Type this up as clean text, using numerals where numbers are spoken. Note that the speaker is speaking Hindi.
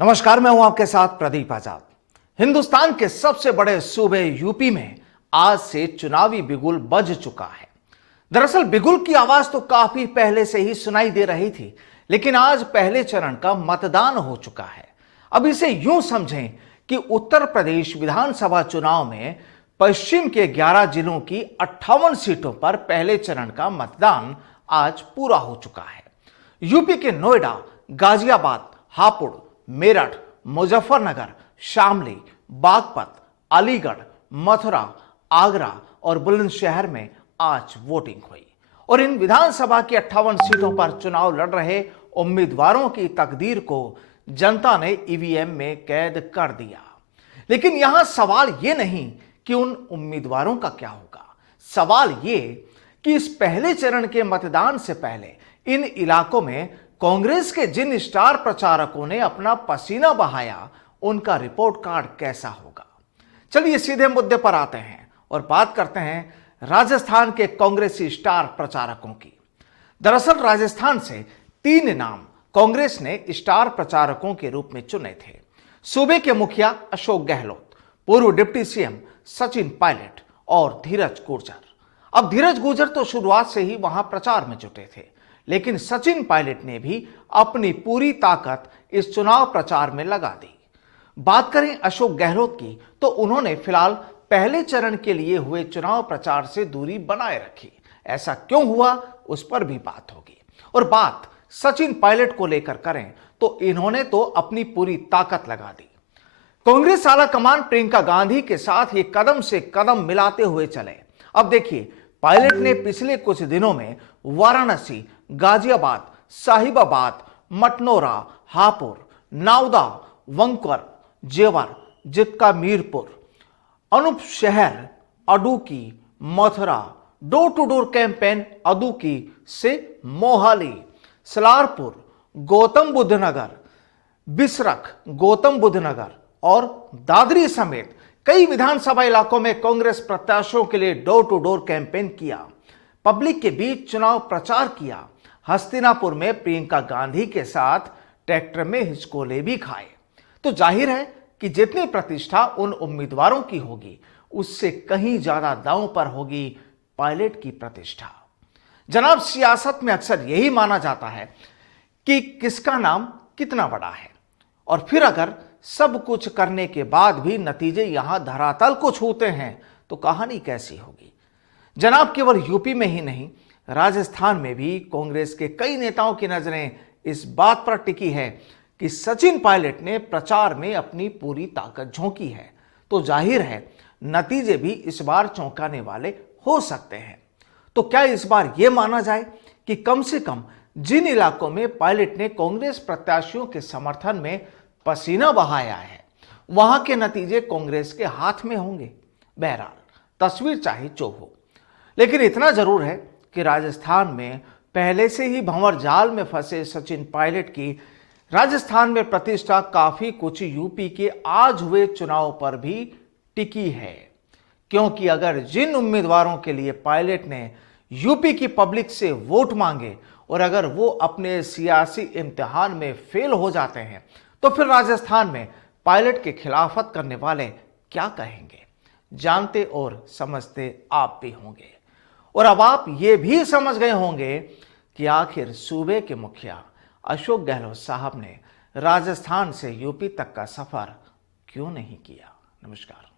नमस्कार, मैं हूं आपके साथ प्रदीप आजाद। हिंदुस्तान के सबसे बड़े सूबे यूपी में आज से चुनावी बिगुल बज चुका है। दरअसल बिगुल की आवाज तो काफी पहले से ही सुनाई दे रही थी, लेकिन आज पहले चरण का मतदान हो चुका है। अब इसे यूं समझें कि उत्तर प्रदेश विधानसभा चुनाव में पश्चिम के 11 जिलों की 58 सीटों पर पहले चरण का मतदान आज पूरा हो चुका है। यूपी के नोएडा, गाजियाबाद, हापुड़, मेरठ, मुजफ्फरनगर, शामली, बागपत, अलीगढ़, मथुरा, आगरा और बुलंदशहर में आज वोटिंग हुई और इन विधानसभा की 58 सीटों पर चुनाव लड़ रहे उम्मीदवारों की तकदीर को जनता ने ईवीएम में कैद कर दिया। लेकिन यहां सवाल यह नहीं कि उन उम्मीदवारों का क्या होगा, सवाल यह कि इस पहले चरण के मतदान से पहले इन इलाकों में कांग्रेस के जिन स्टार प्रचारकों ने अपना पसीना बहाया, उनका रिपोर्ट कार्ड कैसा होगा। चलिए सीधे मुद्दे पर आते हैं और बात करते हैं राजस्थान के कांग्रेसी स्टार प्रचारकों की। दरअसल राजस्थान से 3 नाम कांग्रेस ने स्टार प्रचारकों के रूप में चुने थे। सूबे के मुखिया अशोक गहलोत, पूर्व डिप्टी सीएम सचिन पायलट और धीरज गुर्जर। अब धीरज गुर्जर तो शुरुआत से ही वहां प्रचार में जुटे थे, लेकिन सचिन पायलट ने भी अपनी पूरी ताकत इस चुनाव प्रचार में लगा दी। बात करें अशोक गहलोत की, तो उन्होंने फिलहाल पहले चरण के लिए हुए चुनाव प्रचार से दूरी बनाए रखी। ऐसा क्यों हुआ, उस पर भी बात होगी। और बात सचिन पायलट को लेकर करें तो इन्होंने तो अपनी पूरी ताकत लगा दी। कांग्रेस आला कमान प्रियंका गांधी के साथ ये कदम से कदम मिलाते हुए चले। अब देखिए, पायलट ने पिछले कुछ दिनों में वाराणसी, गाजियाबाद, साहिबाबाद, मटनोरा, हापुड़, नावदा, वंकर, जेवर, जितका Mirpur, Anup Shahar, Aduki, Mathura, door to door campaign Aduki से मोहाली, सलारपुर, गौतम बुद्ध नगर, बिसरख, गौतम बुद्ध नगर और दादरी समेत कई विधानसभा इलाकों में कांग्रेस प्रत्याशियों के लिए डोर टू डोर कैंपेन किया, पब्लिक के बीच चुनाव प्रचार किया। हस्तिनापुर में प्रियंका गांधी के साथ ट्रैक्टर में हिचकोले भी खाए। तो जाहिर है कि जितनी प्रतिष्ठा उन उम्मीदवारों की होगी, उससे कहीं ज्यादा दांव पर होगी पायलट की प्रतिष्ठा। जनाब, सियासत में अक्सर यही माना जाता है कि किसका नाम कितना बड़ा है, और फिर अगर सब कुछ करने के बाद भी नतीजे यहां धरातल को छूते हैं तो कहानी कैसी होगी। जनाब, केवल यूपी में ही नहीं, राजस्थान में भी कांग्रेस के कई नेताओं की नजरें इस बात पर टिकी है कि सचिन पायलट ने प्रचार में अपनी पूरी ताकत झोंकी है। तो जाहिर है नतीजे भी इस बार चौंकाने वाले हो सकते हैं। तो क्या इस बार यह माना जाए कि कम से कम जिन इलाकों में पायलट ने कांग्रेस प्रत्याशियों के समर्थन में पसीना बहाया है, वहां के नतीजे कांग्रेस के हाथ में होंगे। बहरहाल तस्वीर चाहे जो हो, लेकिन इतना जरूर है कि राजस्थान में पहले से ही भंवर जाल में फंसे सचिन पायलट की राजस्थान में प्रतिष्ठा काफी कुछ यूपी के आज हुए चुनाव पर भी टिकी है। क्योंकि अगर जिन उम्मीदवारों के लिए पायलट ने यूपी की पब्लिक से वोट मांगे और अगर वो अपने सियासी इम्तिहान में फेल हो जाते हैं, तो फिर राजस्थान में पायलट के खिलाफत करने वाले क्या कहेंगे, जानते और समझते आप भी होंगे। और अब आप ये भी समझ गए होंगे कि आखिर सूबे के मुखिया अशोक गहलोत साहब ने राजस्थान से यूपी तक का सफर क्यों नहीं किया। नमस्कार।